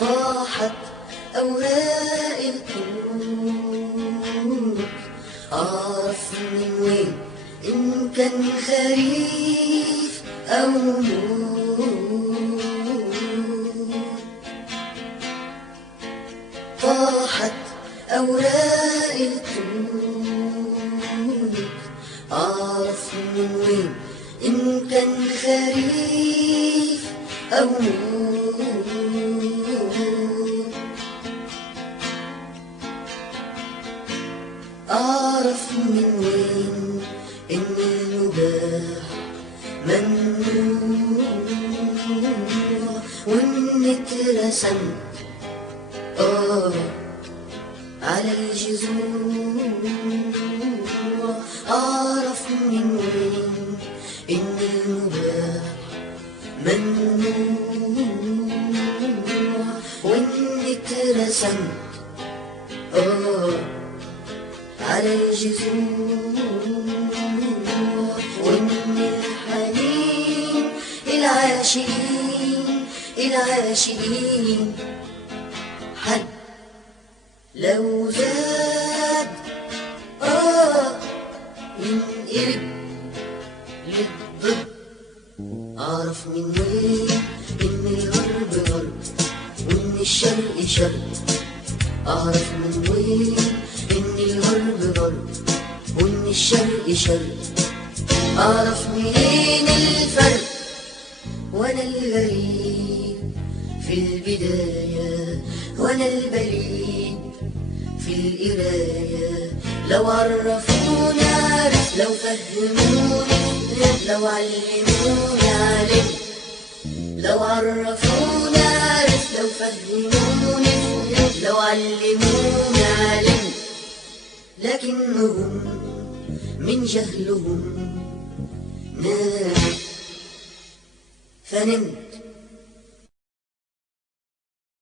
طاحت أوراق الكون، أعرف من وين إن كان خريف أو موت. طاحت أوراق الكون، أعرف من وين إن كان خريف أو موت. أعرف من وين إن المباح ممنوع، وإن اترسمت على الجذوع. أعرف من وين إن المباح ممنوع، وإن اترسمت على الجذوع. وإن الحنين العاشقين حد لو زاد ينقلب للضد. أعرف من وين إن الغرب غرب وإن الشرق شرق. أعرف من وين إن الغرب غرب وإن الشرق شرق. أعرف منين الفرق وأنا الغريب في البداية وأنا البليد في القراية. لو عرفوني عرف، لو فهموني لو علموني علم. لو عرفوني عرف، لو فهموني لو علموني علم. لكنهم من جهلهم نام فنمت.